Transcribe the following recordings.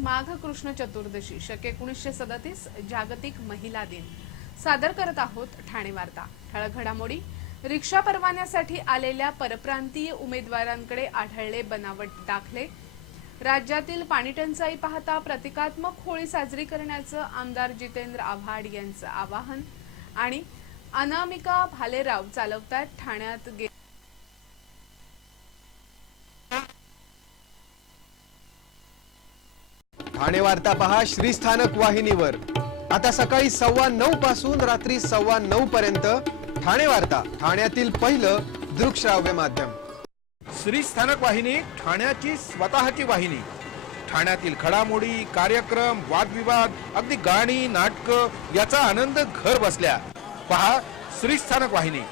माघ कृष्ण चतुर्दशी शके 1937 जागतिक महिला दिन सादर करत आहोत ठाणे वार्ता। ठळक घडामोडी। रिक्षा परवान्यासाठी आलेल्या परप्रांतीय उमेदवारांकडे आढळले बनावट दाखले। राज्यातील पाणीटंचाई पाहता प्रतिकात्मक होळी साजरी करण्याचं आमदार जितेंद्र आव्हाड यांचं आवाहन। आणि अनामिका भालेराव चालवतात ठाण्यात ठाणे वार्ता पहा श्रीस्थानक वाहिनीवर। आता सकाळी 9:15 पासून रात्री 9:15 पर्यंत ठाणे वार्ता, ठाण्यातील पहिलं दृकश्राव्य माध्यम। श्रीस्थानक वाहिनी ठाण्याची स्वतःची वाहिनी। ठाण्यातील घडामोडी, कार्यक्रम, वादविवाद, अगदी गाणी, नाटक याचा आनंद घर बसल्या पहा श्रीस्थानक वाहिनी।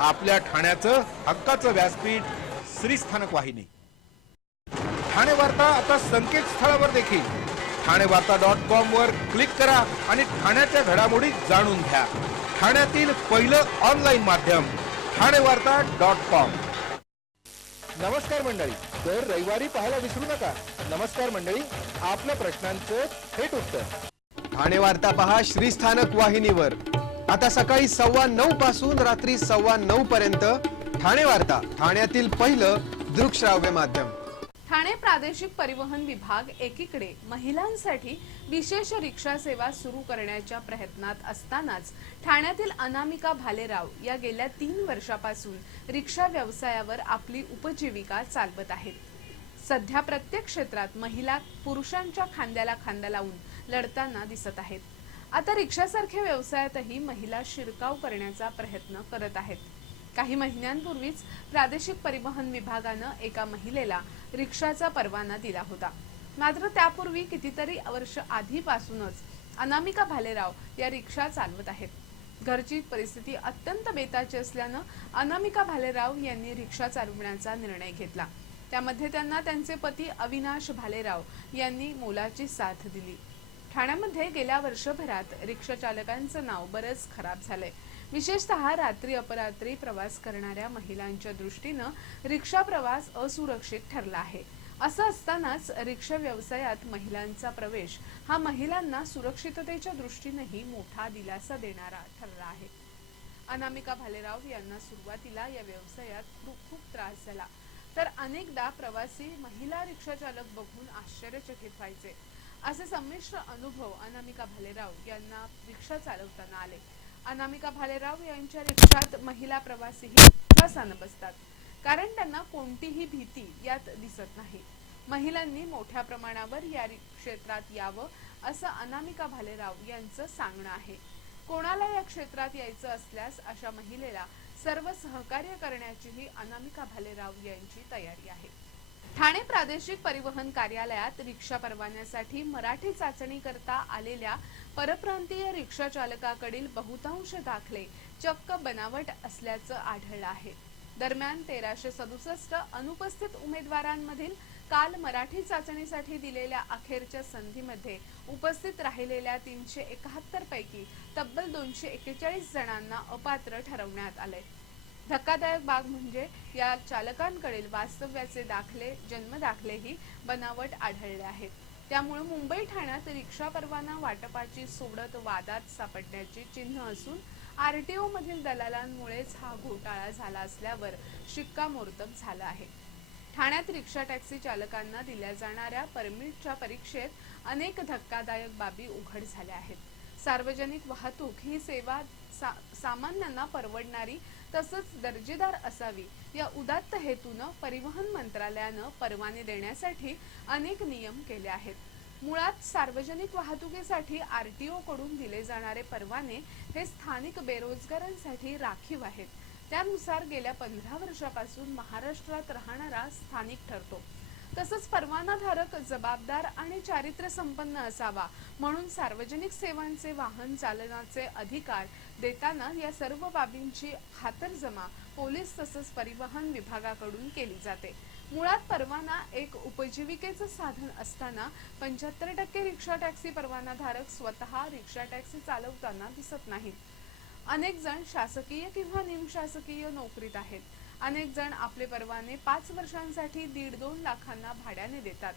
आपल्या ठाण्याचं हक्काचं व्यासपीठ श्रीस्थानक वाहिनी। ठाणे वार्ता आता संकेतस्थळावर देखील ठाणेवार्ता.com वर क्लिक करा आणि ठाण्याच्या घडामोडी जाणून घ्या। ठाण्यातील पहिलं ऑनलाईन माध्यम ठाणेवार्ता.com। नमस्कार मंडळी, दर रविवारी पाहायला विसरू नका। नमस्कार मंडळी, आपल्या प्रश्नांचं थेट उत्तर। ठाणे वार्ता पहा श्रीस्थानक वाहिनीवर। आता सकाळी 9:15 पासून रात्री 9:15 पर्यंत ठाणे वार्ता, ठाण्यातील पहिलं दृकश्राव्य माध्यम। ठाणे प्रादेशिक परिवहन विभाग एकीकडे महिलांसाठी विशेष रिक्षा सेवा सुरू करण्याच्या प्रयत्नात असतानाच ठाण्यातील अनामिका भालेराव या गेल्या 3 वर्षापासून रिक्षा व्यवसायावर आपली उपजीविका चालवत आहेत। सध्या प्रत्येक क्षेत्रात महिला पुरुषांच्या खांद्याला खांदा लावून लढताना दिसत आहेत। आता रिक्षासारख्या व्यवसायातही महिला शिरकाव करण्याचा प्रयत्न करत आहेत। काही महिन्यांपूर्वीच प्रादेशिक परिवहन विभागानं एका महिलेला रिक्षाचा परवाना दिला होता। मात्र त्यापूर्वी कितीतरी वर्ष आधीपासूनच अनामिका भालेराव या रिक्षा चालवत आहेत। घरची परिस्थिती अत्यंत बेताची असल्यानं अनामिका भालेराव यांनी रिक्षा चालवण्याचा निर्णय घेतला। त्यामध्ये त्यांना त्यांचे पती अविनाश भालेराव यांनी मोलाची साथ दिली। ठाण्यामध्ये गेल्या वर्षभरात रिक्षा चालकांचं नाव बरंच खराब झालंय। विशेषतः रात्री अपरात्री प्रवास करणाऱ्या महिलांच्या दृष्टीनं रिक्षा प्रवास असुरक्षित ठरला आहे। असं असतानाच रिक्षा व्यवसायात महिलांचा प्रवेश हा महिलांना सुरक्षिततेच्या दृष्टीनेही मोठा दिलासा देणारा ठरला आहे। अनामिका भालेराव यांना सुरुवातीला या व्यवसायात खूप त्रास झाला, तर अनेकदा प्रवासी महिला रिक्षा चालक बघून आश्चर्यचकित व्हायचे। असे संमिश्र अनुभव अनामिका भालेराव यांना रिक्षा चालवताना आले। अनामिका भालेराव यांच्या रिक्षात महिला प्रवासीही विश्वासाने बसतात, कारण त्यांना कोणतीही भीती यात दिसत नाही। महिलांनी मोठ्या प्रमाणावर या क्षेत्रात यावं असं अनामिका भालेराव यांचं सांगणं आहे। कोणाला या क्षेत्रात यायचं असल्यास अशा महिलेला सर्व सहकार्य करण्याचीही अनामिका भालेराव यांची तयारी आहे। ठाणे प्रादेशिक परिवहन कार्यालयात रिक्षा परवान्यासाठी मराठी चाचणी करता आलेल्या परप्रांतीय रिक्षा चालकाकडील बहुतांश दाखले चक्क बनावट असल्याचं आढळलं आहे। दरम्यान 1367 अनुपस्थित उमेदवारांमधील काल मराठी चाचणीसाठी दिलेल्या अखेरच्या संधीमध्ये उपस्थित राहिलेल्या 371 पैकी तब्बल 241 जणांना अपात्र ठरवण्यात आले। धक्कादायक बाब म्हणजे या चालकांकडील वास्तव्याचे दाखले, जन्मदाखलेही बनावट आढळले आहेत। त्यामुळे मुंबई ठाण्यात रिक्षा परवाना वाटपाची सोडत वादात सापडण्याची चिन्ह असून आरटीओ मधील दलालांमुळेच हा घोटाळा झाला असल्यावर शिक्कामोर्तब झालं आहे। ठाण्यात रिक्षा टॅक्सी चालकांना दिल्या जाणाऱ्या परमिटच्या परीक्षेत अनेक धक्कादायक बाबी उघड झाल्या आहेत। सार्वजनिक वाहतूक ही सेवा सामान्यांना परवडणारी तसंच दर्जेदार असावी या उदात्त हेतूनं परिवहन मंत्रालयानं परवाने देण्यासाठी अनेक नियम केले आहेत। मुळात सार्वजनिक वाहतुकीसाठी आरटीओ कडून दिले जाणारे परवाने हे स्थानिक बेरोजगारांसाठी राखीव आहेत। त्यानुसार गेल्या 15 वर्षापासून महाराष्ट्रात राहणारा स्थानिक ठरतो। तसंच परवानाधारक जबाबदार आणि चारित्र्य संपन्न असावा म्हणून सार्वजनिक सेवांचे वाहन चालनाचे अधिकार देताना या सर्व बाबींची खातरजमा पोलीस तसंच परिवहन विभागाकडून केली जाते। मुळात परवाना एक उपजीविकेचं साधन असताना 75% रिक्षा टॅक्सी परवानाधारक स्वतः रिक्षा टॅक्सी चालवताना दिसत नाहीत। अनेक जण शासकीय किंवा निमशासकीय नोकरीत आहेत। अनेक जण आपले परवाने 5 वर्षांसाठी 1.5-2 लाखांना भाड्याने देतात।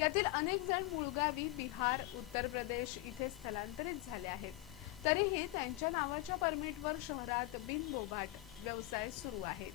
यातील अनेक जण मूळगावी बिहार, उत्तर प्रदेश इथे स्थलांतरित झाले आहेत. तरीही त्यांच्या नावाच्या परमिटवर शहरात बिनबोभाट व्यवसाय सुरू आहेत.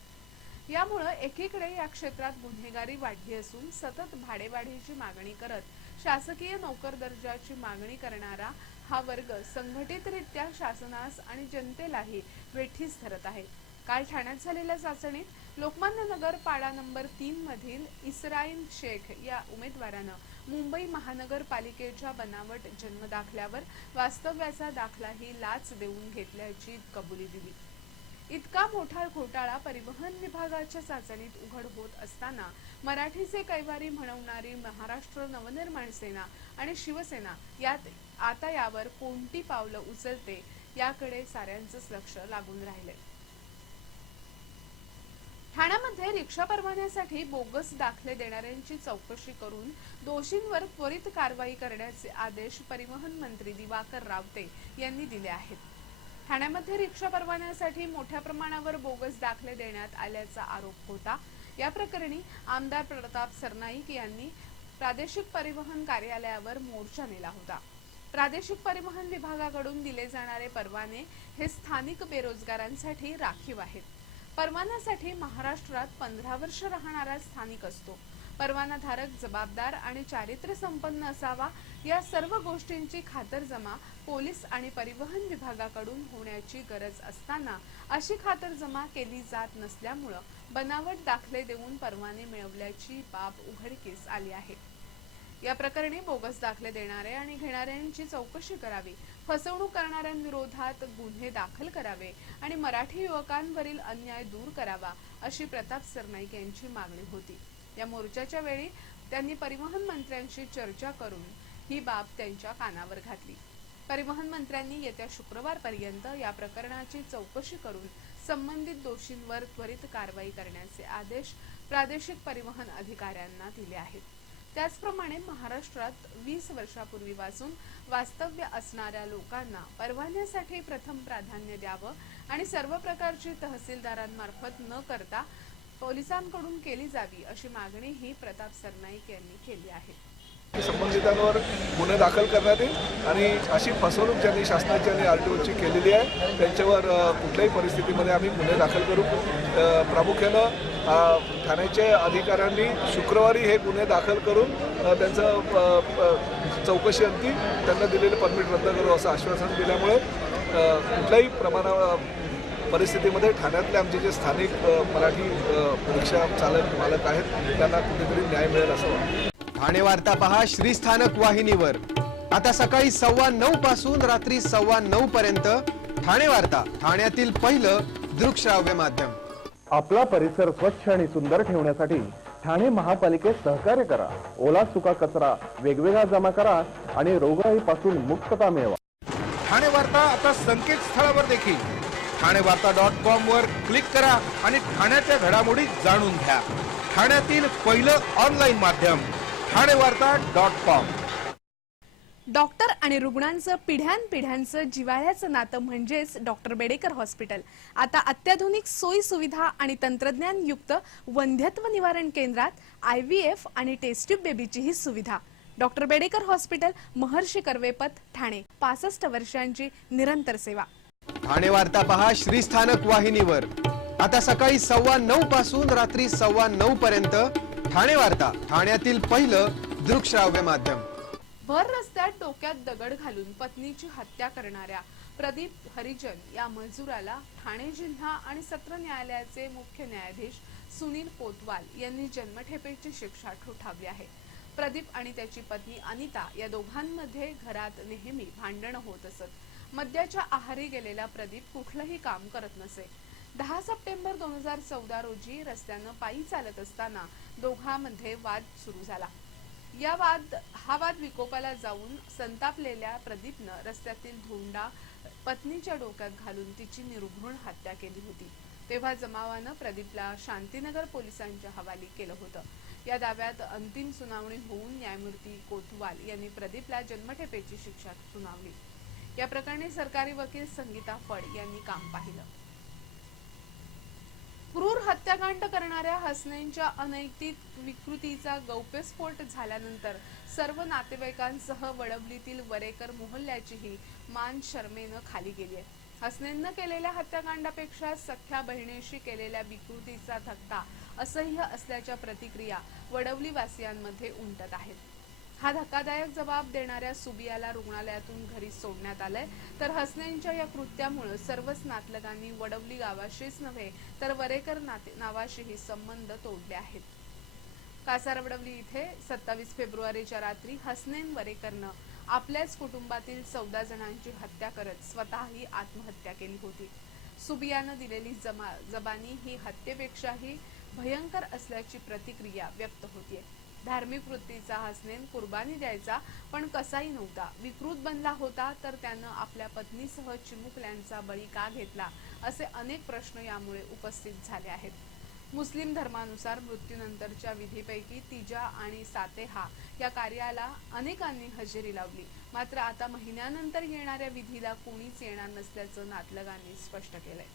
यामुळे एकीकडे या क्षेत्रात गुन्हेगारी वाढली असून सतत भाडेवाढीची मागणी करत शासकीय नोकर दर्जाची मागणी करणारा हा वर्ग संघटितरित्या शासनास आणि जनतेलाही वेठीस धरत आहे. काल ठाण्यात झालेल्या चाचणीत लोकमान्य नगर पाडा नंबर 3 मधील इस्राईल शेख या उमेदवारानं मुंबई महानगरपालिकेच्या बनावट जन्मदाखल्यावर वास्तव्याचा दाखलाही लाच देऊन घेतल्याची कबुली दिली. इतका मोठा घोटाळा परिवहन विभागाच्या चाचणीत उघड होत असताना मराठीचे कैवारी म्हणवणारी महाराष्ट्र नवनिर्माण सेना आणि शिवसेना आता यावर कोणती पावलं उचलते याकडे साऱ्यांचंच लक्ष लागून राहिले. ठाण्यामध्ये रिक्षा परवान्यासाठी बोगस दाखले देणाऱ्यांची चौकशी करून दोषींवर त्वरित कारवाई करण्याचे आदेश परिवहन मंत्री दिवाकर रावते यांनी दिले आहेत. ठाण्यामध्ये रिक्षा परवान्यासाठी मोठ्या प्रमाणावर बोगस दाखले देण्यात आल्याचा आरोप होता. या प्रकरणी आमदार प्रताप सरनाईक यांनी प्रादेशिक परिवहन कार्यालयावर मोर्चा नेला होता. प्रादेशिक परिवहन विभागाकडून दिले जाणारे परवाने हे स्थानिक बेरोजगारांसाठी राखीव आहेत. परवान्यासाठी महाराष्ट्रात 15 वर्ष राहणारा स्थानिक असतो. परवानाधारक जबाबदार आणि चारित्र्य संपन्न असावा. या सर्व गोष्टींची खातरजमा पोलीस आणि परिवहन विभागाकडून होण्याची गरज असताना अशी खातरजमा केली जात नसल्यामुळे बनावट दाखले देऊन परवाने मिळवल्याची बाब उघडकीस आली आहे. या प्रकरणी बोगस दाखले देणारे आणि घेणाऱ्यांची चौकशी करावी, फसवणूक करणाऱ्यांविरोधात गुन्हे दाखल करावे आणि मराठी युवकांवरील अन्याय दूर करावा अशी प्रताप सरनाईक यांची मागणी होती. या मोर्चाच्या वेळी त्यांनी परिवहन मंत्र्यांशी चर्चा करून ही बाब त्यांच्या कानावर घातली. परिवहन मंत्र्यांनी येत्या शुक्रवारपर्यंत या प्रकरणाची चौकशी करून संबंधित दोषींवर त्वरित कारवाई करण्याचे आदेश प्रादेशिक परिवहन अधिकाऱ्यांना दिले आहेत. त्याचप्रमाणे महाराष्ट्रात 20 वर्षापूर्वीपासून वास्तव्य असणाऱ्या लोकांना परवान्यासाठी प्रथम प्राधान्य द्यावं आणि सर्व प्रकारची तहसीलदारांमार्फत न करता पोलिसांकडून केली जावी अशी मागणी ही प्रताप सरनाईक यांनी केली आहे. संबंधितांवर गुन्हे दाखल करण्यात येईल आणि अशी फसवणूक ज्यांनी शासनाची आणि आरटीओची केलेली आहे त्यांच्यावर कुठल्याही परिस्थितीमध्ये आम्ही गुन्हे दाखल करू. प्रामुख्यानं ठाण्याचे अधिकाऱ्यांनी शुक्रवारी हे गुन्हे दाखल करून त्यांचं चौकशी अंती त्यांना दिलेले परमिट रद्द करू असं आश्वासन दिल्यामुळे कुठल्याही परिस्थितीमध्ये ठाण्यातले आमचे जे स्थानिक मराठी रिक्षा चालक मालक आहेत त्यांना कुठेतरी न्याय मिळेल असं वाटतं. ठाणे वार्ता पहा श्रीस्थानक वाहिनीवर. आता सकाळी 9:15 पासून रात्री 9:15 पर्यंत ठाणे वार्ता, ठाण्यातील पहिलं दृकश्राव्य माध्यम. आपला परिसर स्वच्छ आणि सुंदर ठेवण्यासाठी ठाणे महापालिकेत सहकार्य करा. ओला सुका कचरा वेगवेगळा जमा करा आणि रोगराईपासून मुक्तता मिळवा. ठाणे वार्ता आता संकेतस्थळावर देखील ठाणेवार्ता.com वर क्लिक करा आणि ठाण्याच्या घडामोडी जाणून घ्या. ठाण्यातील पहिलं ऑनलाईन माध्यम ठाणेवार्ता.com. डॉक्टर आणि रुग्णांचं पिढ्यानपिढ्यांचं जिव्हाळ्याचं नातं म्हणजेच डॉक्टर बेडेकर हॉस्पिटल. आता अत्याधुनिक सोयी सुविधा आणि तंत्रज्ञान युक्त वंध्यत्व निवारण केंद्रात IVF आणि टेस्ट ट्यूब बेबीचीही सुविधा. डॉक्टर बेडेकर हॉस्पिटल, महर्षी कर्वेपथ, ठाणे. 65 वर्षांची निरंतर सेवा. ठाणे वार्ता पहा श्रीस्थानक वाहिनीवर. आता सकाळी 9:15 पासून रात्री 9:15 पर्यंत ठाणे वार्ता, ठाण्यातील पहिलं दृकश्राव्य माध्यम. भर रस्त्यात डोक्यात दगड घालून पत्नीची हत्या करणाऱ्या प्रदीप हरिजन या मजुराला ठाणे जिल्हा आणि सत्र न्यायालयाचे मुख्य न्यायाधीश सुनील कोतवाल यांनी जन्मठेपेची शिक्षा ठोठावली आहे. प्रदीप आणि त्याची पत्नी अनिता या दोघांमध्ये घरात नेहमी भांडणं होत असत. मद्याच्या आहारी गेलेला प्रदीप कुठलंही काम करत नसे. 10 सप्टेंबर 2014 रोजी रस्त्यानं पायी चालत असताना दोघांमध्ये वाद सुरू झाला. हा वाद विकोपाला जाऊन संतापलेल्या प्रदीपनं रस्त्यातील धोंडा पत्नीच्या डोक्यात घालून तिची निर्घृण हत्या केली होती. तेव्हा जमावानं प्रदीपला शांतीनगर पोलिसांच्या हवाली केलं होतं. या दाव्यात अंतिम सुनावणी होऊन न्यायमूर्ती कोतवाल यांनी प्रदीपला जन्मठेपेची शिक्षा सुनावली. या प्रकरणी सरकारी वकील संगीता फड यांनी काम पाहिलं. क्रूर हत्याकांड करणाऱ्या हसनैनच्या अनैतिक विकृतीचा गौप्यस्फोट झाल्यानंतर सर्व नातेवाईकांसह वडवलीतील वरेकर मोहल्ल्याचीही मान शरमेनं खाली गेली आहे. हसनैननं केलेल्या हत्याकांडापेक्षा सख्या बहिणीशी केलेल्या विकृतीचा धक्का असह्य असल्याच्या प्रतिक्रिया वडवलीवासियांमध्ये उमटत आहेत. हा धक्कादायक जबाब देणाऱ्या सुबियाला रुग्णालयातून घरी सोडण्यात आलंय, तर हसनैनच्या या कृत्यामुळे सर्वच नातलगांनी वडवली गावाशीच नव्हे तर वरेकर नावाशीही संबंध तोडले आहेत. कासारवडवली इथे 27 फेब्रुवारीच्या रात्री हसनैन वरेकरनं आपल्याच कुटुंबातील 14 जणांची हत्या करत स्वतःही आत्महत्या केली होती. सुबियानं दिलेली जबानी ही हत्येपेक्षाही भयंकर असल्याची प्रतिक्रिया व्यक्त होतीये. धार्मिक वृत्तीचा हसनैन कुर्बानी द्यायचा पण कसाही नव्हता. विकृत बनला होता तर त्यानं आपल्या पत्नीसह चिमुकल्यांचा बळी का घेतला, असे अनेक प्रश्न यामुळे उपस्थित झाले आहेत. मुस्लिम धर्मानुसार मृत्यूनंतरच्या विधीपैकी तिजा आणि सातेहा या कार्याला अनेकांनी हजेरी लावली. मात्र आता महिन्यानंतर येणाऱ्या विधीला कोणीच येणार नसल्याचं नातलगांनी स्पष्ट केलंय.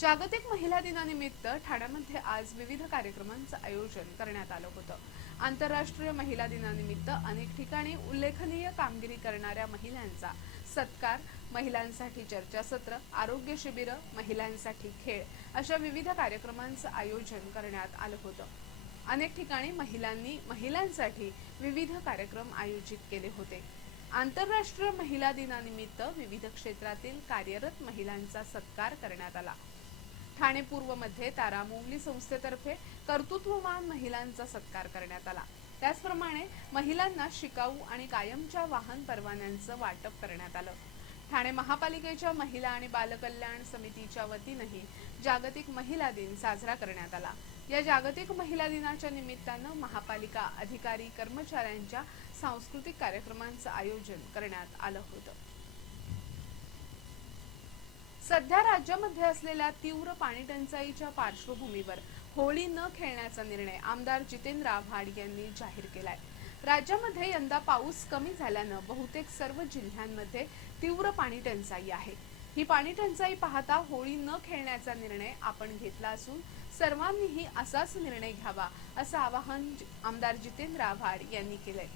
जागतिक महिला दिनानिमित्त ठाण्यामध्ये आज विविध कार्यक्रमांचं आयोजन करण्यात आलं होतं. आंतरराष्ट्रीय महिला दिनानिमित्त अनेक ठिकाणी उल्लेखनीय कामगिरी करणाऱ्या महिलांचा सत्कार, महिलांसाठी चर्चासत्र, आरोग्य शिबिर, महिलांसाठी खेळ अशा विविध कार्यक्रमांचं आयोजन करण्यात आलं होतं. अनेक ठिकाणी महिलांनी महिलांसाठी विविध कार्यक्रम आयोजित केले होते. आंतरराष्ट्रीय महिला दिनानिमित्त विविध क्षेत्रातील कार्यरत महिलांचा सत्कार करण्यात आला. ठाणे पूर्व मध्ये तारा मोंगली संस्थेतर्फे कर्तृत्ववान महिलांचा सत्कार करण्यात आला. त्याचप्रमाणे महिलांना शिकाऊ आणि कायमच्या वाहन परवान्यांचं वाटप करण्यात आलं. ठाणे महापालिकेच्या महिला आणि बालकल्याण समितीच्या वतीनंही जागतिक महिला दिन साजरा करण्यात आला. या जागतिक महिला दिनाच्या निमित्तानं महापालिका अधिकारी कर्मचाऱ्यांच्या सांस्कृतिक कार्यक्रमांचं आयोजन करण्यात आलं होतं. सध्या राज्यामध्ये असलेल्या तीव्र पाणी टंचाईच्या पार्श्वभूमीवर होळी न खेळण्याचा निर्णय आमदार जितेंद्र आव्हाड यांनी जाहीर केलाय. राज्यामध्ये यंदा पाऊस कमी झाल्यानं बहुतेक सर्व जिल्ह्यांमध्ये तीव्र पाणी टंचाई आहे. ही पाणी टंचाई पाहता होळी न खेळण्याचा निर्णय आपण घेतला असून सर्वांनीही असाच निर्णय घ्यावा असं आवाहन आमदार जितेंद्र आव्हाड यांनी केलंय.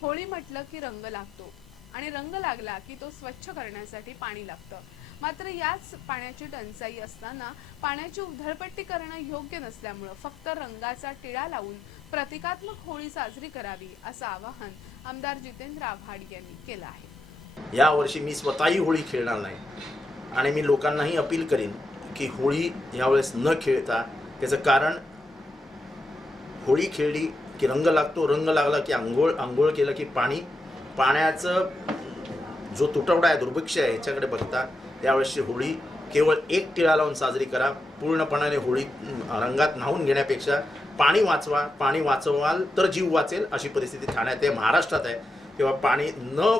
होळी म्हटलं की रंग लागतो आणि रंग लागला की तो स्वच्छ करण्यासाठी पाणी लागतं. मात्र याच पाण्याची टंचाई असताना पाण्याची उधळपट्टी करणं योग्य नसल्यामुळे फक्त रंगाचा टिळा लावून प्रतिकात्मक होळी साजरी करावी असं आवाहन आमदार जितेंद्र आव्हाड यांनी केलं आहे. या वर्षी मी स्वतःही होळी खेळणार नाही आणि मी लोकांनाही अपील करीन की होळी यावेळेस न खेळता, त्याचं कारण होळी खेळली की रंग लागतो, रंग लागला की आंघोळ केलं की पाण्याचं जो तुटवडा आहे, दुर्भिक्ष आहे, याच्याकडे बघता यावेळेसची होळी केवळ एक टिळा लावून साजरी करा. पूर्णपणाने होळी रंगात न्हावून घेण्यापेक्षा पाणी वाचवा. पाणी वाचवाल तर जीव वाचेल अशी परिस्थिती ठाण्यात आहे, महाराष्ट्रात आहे. तेव्हा पाणी न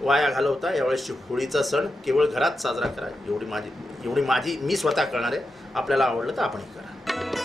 वाया घालवता यावेळेसची होळीचा सण केवळ घरात साजरा करा. एवढी माझी मी स्वतः करणार आहे. आपल्याला आवडलं तर आपणही करा.